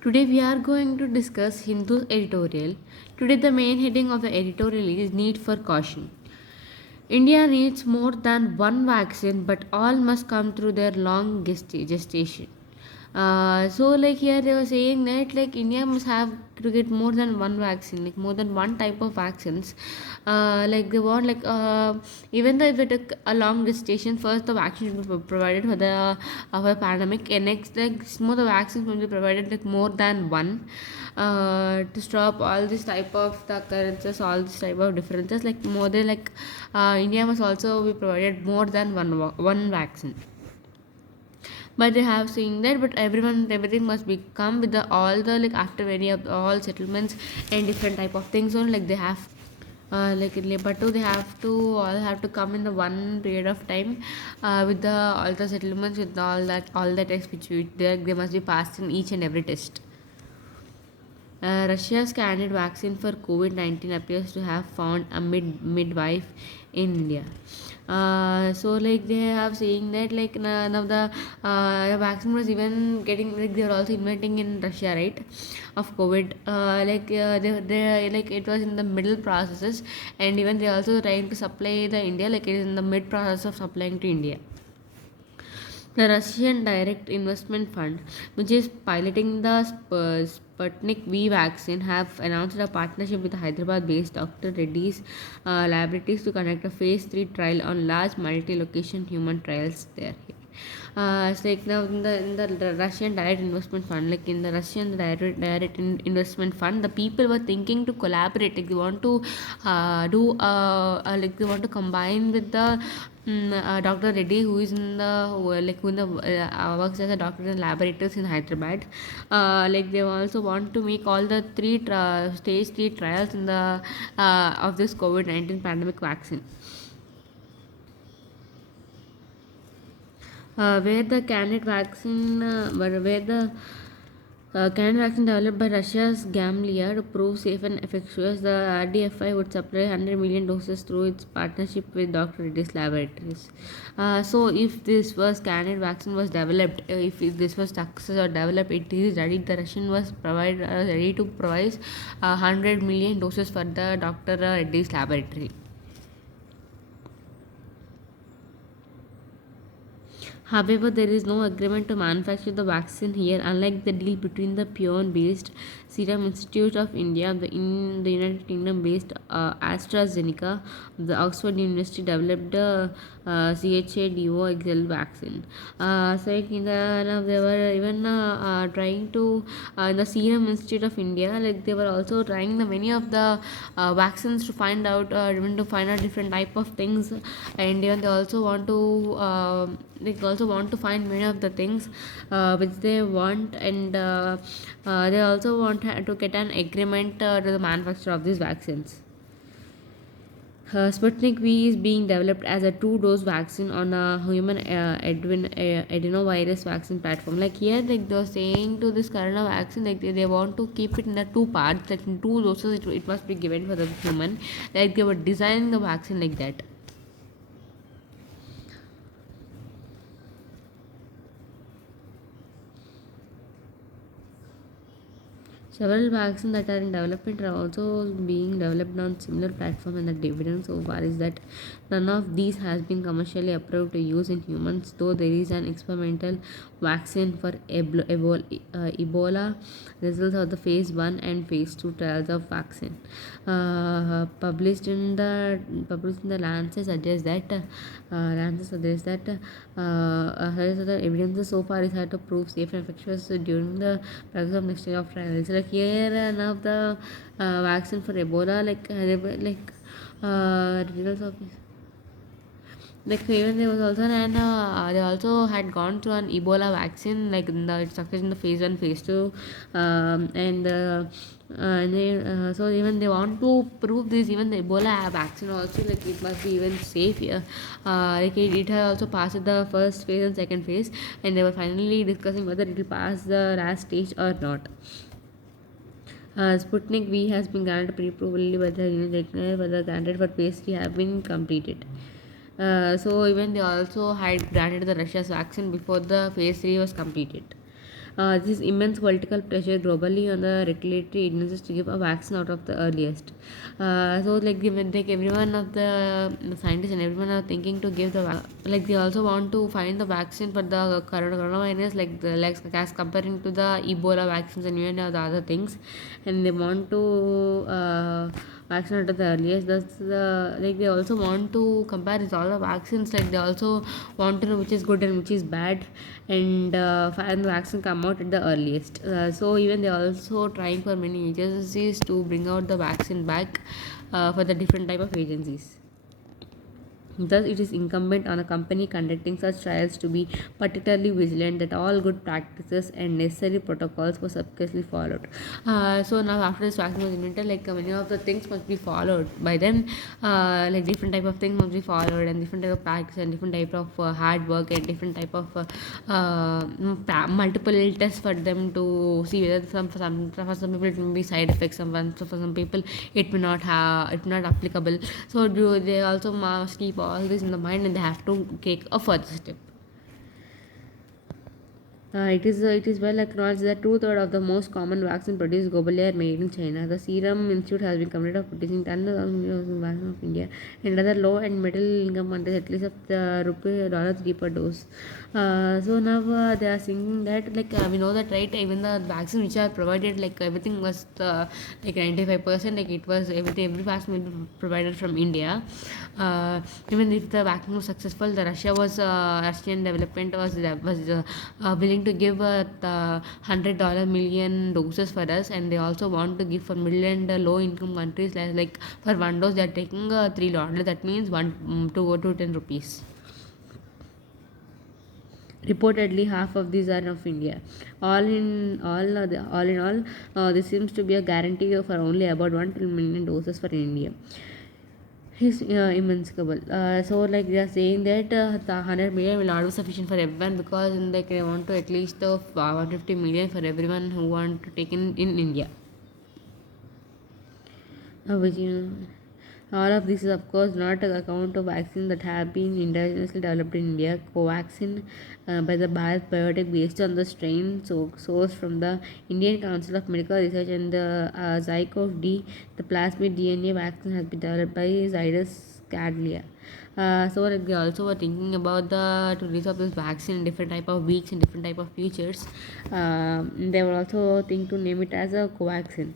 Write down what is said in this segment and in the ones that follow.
Today we are going to discuss Hindu editorial. Today the main heading of the editorial is Need for Caution. India needs more than one vaccine, but all must come through their long gestation. So like here they were saying that like India must have to get more than one vaccine, like more than one type of vaccines. Like they want like even though if it took a long gestation, first the vaccine should be provided for the for pandemic, and next like more the vaccines will be provided like more than one to stop all this type of the occurrences, all this type of differences. Like more than like India must also be provided more than one vaccine, but they have seen that, but everything must be come with the all the like after many of all settlements and different type of things on like they have like in labor too they have to all have to come in the one period of time with the all the settlements with all the tests which they must be passed in each and every test. Russia's candidate vaccine for COVID 19 appears to have found a midwife in India. So like they have saying that like none of the vaccine was even getting like they are also inventing in Russia, right, of COVID. They like it was in the middle processes, and even they also trying to supply the India, like it is in the mid process of supplying to India. The Russian Direct Investment Fund, which is piloting the Sputnik V vaccine, have announced a partnership with Hyderabad-based Dr. Reddy's laboratories to conduct a phase 3 trial on large multi-location human trials there. It's like now in the Russian Direct Investment Fund, like in the Russian Investment Fund, the people were thinking to collaborate. Like they want to do like they want to combine with the Dr. Reddy, who is in the who in the works as a doctor in laboratories in Hyderabad. Like they also want to make all the stage 3 trials in the of this COVID-19 pandemic vaccine. Where the candidate vaccine, where the candidate vaccine developed by Russia's Gamaleya to prove safe and effectuous, the RDFI would supply 100 million doses through its partnership with Dr. Reddy's laboratories. So, if this was candidate vaccine was developed, if this was success or developed, it is ready. The Russian was ready to provide 100 million doses for the Dr. Reddy's laboratory. However, there is no agreement to manufacture the vaccine here, unlike the deal between the Pune-based Serum Institute of India, in the United Kingdom-based AstraZeneca. The Oxford University developed the CHAdO vaccine. So, like in the now they were even trying to in the Serum Institute of India, like they were also trying the many of the vaccines to find out even to find out different type of things, and even they also want to find many of the things which they want, and they also want to get an agreement to the manufacturer of these vaccines. Sputnik V is being developed as a two-dose vaccine on a human adenovirus vaccine platform. Like here, like they're saying to this corona vaccine, like they want to keep it in the two parts, like in two doses, it must be given for the human. Like they were designing the vaccine like that. Several vaccines that are in development are also being developed on similar platform, and the dividend so far is that none of these has been commercially approved to use in humans, though there is an experimental vaccine for Ebola. Results of the phase 1 and phase 2 trials of vaccine published in the Lancet suggests that the evidence so far is hard to prove safe and effective during the process of next stage of trials. Like here, now the vaccine for Ebola, results of like even there was also they also had gone through an Ebola vaccine, like in the success in the phase 1 phase 2, so even they want to prove this, even the Ebola vaccine also, like it must be even safe here. Like it has also passed the first phase and second phase, and they were finally discussing whether it will pass the last stage or not. Sputnik V has been granted pre-approval by the United, but the candidate for phase 3 have been completed. So even they also had granted the Russia's vaccine before the phase 3 was completed. this immense political pressure globally on the regulatory agencies to give a vaccine out of the earliest. So like like everyone of the scientists and everyone are thinking to give the like they also want to find the vaccine for the coronavirus, like the like as comparing to the Ebola vaccines and even the other things, and they want to vaccinate at the earliest. That's the like they also want to compare with all the vaccines. Like they also want to know which is good and which is bad, and find the vaccine come out at the earliest. So even they also trying for many agencies to bring out the vaccine back for the different type of agencies. Thus, it is incumbent on a company conducting such trials to be particularly vigilant that all good practices and necessary protocols were subconsciously followed. So now, after this vaccine was invented, like many of the things must be followed. By then, like different type of things must be followed, and different type of practice, and different type of hard work, and different type of multiple tests for them to see whether for some people it may be side effects, for some people it may not have it may not applicable. So do they also must keep all this in the mind, and they have to take a further step. It is well acknowledged that two-thirds of the most common vaccine produced globally are made in China. The Serum Institute has been committed of producing tons of millions vaccines of India and other low and middle income countries at least of the rupee $3 per dose. So now they are thinking that like we know that, right, even the vaccine which are provided, like everything was like 95%, like it was every vaccine will be provided from India. Even if the vaccine was successful, the Russian development was willing to give $100 million doses for us, and they also want to give for middle and low income countries, like for one dose they are taking $3. That means 1 to 10 rupees. Reportedly, half of these are of India. This seems to be a guarantee for only about 1 million doses for India. Is immensible. So like they are saying that the 100 million will not be sufficient for everyone, because like they want to at least 150 million for everyone who want to take in India. Which all of this is of course not an account of vaccines that have been indigenously developed in India. Covaxin by the Bharat Biotech, based on the strain sourced from the Indian Council of Medical Research, and the Zycov-D, the plasmid DNA vaccine, has been developed by Zydus Cadila. So like they also were thinking about the to release of this vaccine in different type of weeks and different type of futures. They were also thinking to name it as a Covaxin.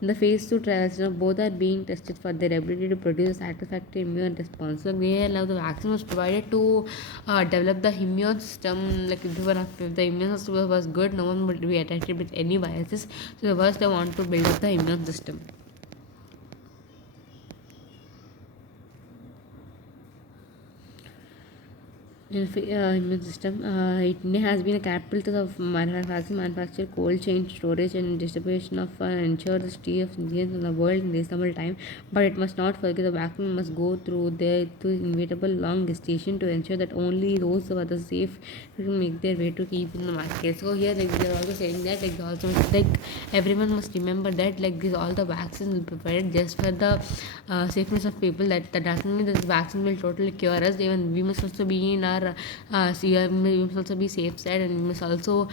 In the phase 2 trials, both are being tested for their ability to produce a satisfactory immune response. So, where now the vaccine was provided to develop the immune system. Like if the immune system was good, no one would be attacked with any viruses. So, the first they want to build up the immune system. Immune system. India has been a capital of manufacture, cold chain storage, and distribution of ensure the safety of Indians in the world in reasonable time. But it must not forget the vaccine must go through inevitable long gestation to ensure that only those who are the safe can make their way to keep in the market. So here, like they are also saying that like also like everyone must remember that like these all the vaccines will be provided just for the safeness of people. That doesn't mean that the vaccine will totally cure us. Even we must also be in our we must also be safe side, and we must also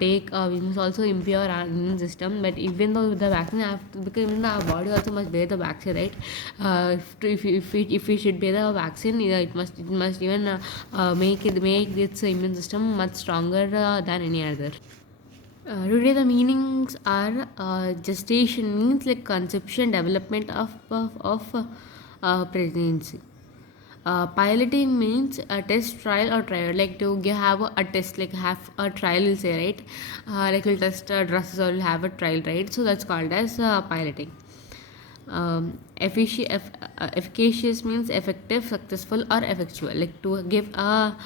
we must also improve our immune system. But even though the vaccine because even our body also must bear the vaccine, right? If we should bear the vaccine, it must even make its immune system much stronger than any other. Today the meanings are gestation means like conception development of pregnancy. Piloting means a test trial or trial, like to have a test, like have a trial, you'll say, right? Like we'll test dresses or we'll have a trial, right? So that's called as piloting. Efficacious means effective, successful, or effectual, like to give a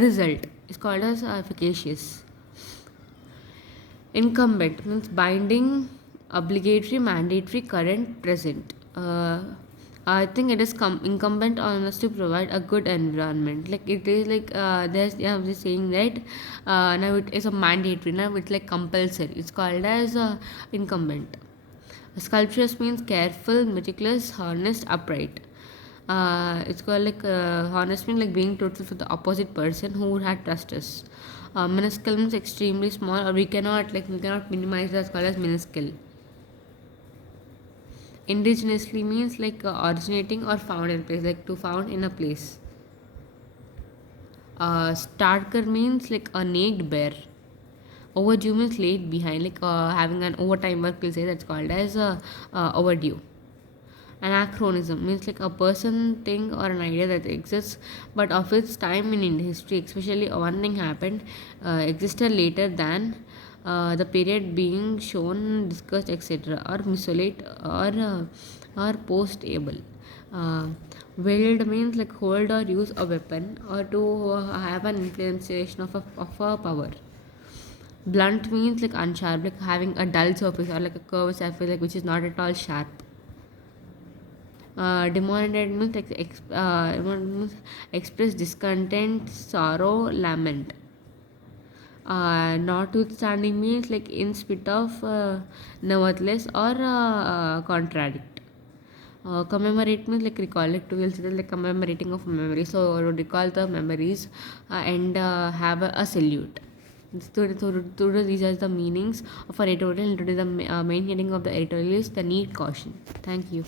result. It's called as efficacious. Incumbent means binding, obligatory, mandatory, current, present. I think it is incumbent on us to provide a good environment. Like it is like there's yeah, I'm just saying that now it is a mandatory. Now it's like compulsory. It's called as incumbent. Sculpturous means careful, meticulous, honest, upright. It's called like honest means like being truthful for the opposite person who had trust us. Minuscule means extremely small, or we cannot minimize. That's called as minuscule. Indigenously means originating or found in place, like to found in a place. Starker means like a naked bear. Overdue means late behind, having an overtime work, we'll say that's called as overdue. Anachronism means like a person, thing, or an idea that exists but of its time in history, especially one thing happened, existed later than the period being shown, discussed, etc., or obsolete or post-able. Uh, Wield means like hold or use a weapon or to have an influenciation of a power. Blunt means like unsharp, like having a dull surface or like a curved surface, like which is not at all sharp. Demonstrated means express discontent, sorrow, lament. Notwithstanding means like in spite of, nevertheless, or contradict. Commemorate means like recall, like to will say that like commemorating of memory. So recall the memories and have a salute. These are the meanings of a editorial. And today the main heading of the editorial is the need caution. Thank you.